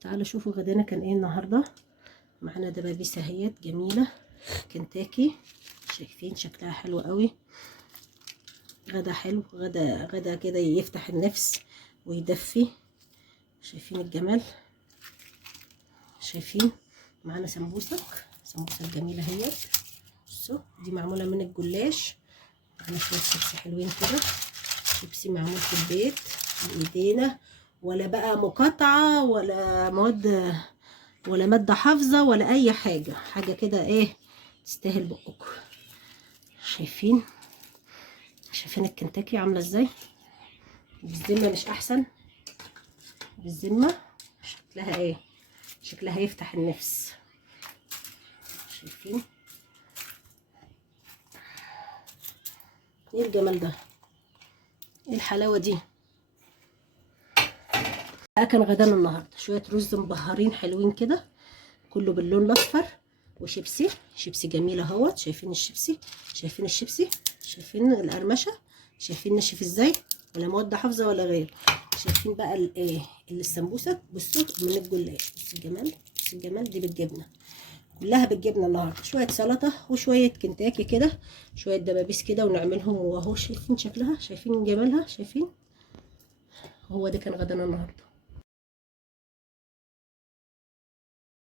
تعالوا شوفوا غدانا كان ايه النهارده. معانا دبابيس اهيت جميله كنتاكي، شايفين شكلها حلو قوي. غدا حلو، غدا كده يفتح النفس ويدفي. شايفين الجمال؟ شايفين؟ معانا سمبوسك جميله اهيت. بصوا دي معموله من الجلاش. معانا شويه شيبسي حلوين كده، شيبسي معمول في البيت بايدينا، ولا بقى مقاطعه ولا ماده حافظه ولا اي حاجه. حاجه كده ايه تستاهل بقكم. شايفين الكنتاكي عامله ازاي؟ بالذمه مش احسن؟ بالذمه شكلها ايه؟ شكلها يفتح النفس. شايفين ايه الجمال ده؟ ايه الحلاوه دي؟ كان غدانا النهارده شويه رز مبهرين حلوين كده، كله باللون الاصفر، وشيبسي جميل اهوت. شايفين الشيبسي؟ شايفين القرمشه؟ شايفين نشف ازاي؟ ولا مواد حافظه ولا غير. شايفين بقى الايه السمبوسه؟ بصوا من الجلاش. بص الجمال دي بالجبنه، كلها بالجبنه النهارده. شويه سلطه وشويه كنتاكي كده، شويه دبابيس كده ونعملهم. واهو شايفين شكلها، شايفين جمالها، شايفين. هو ده كان غدانا النهارده.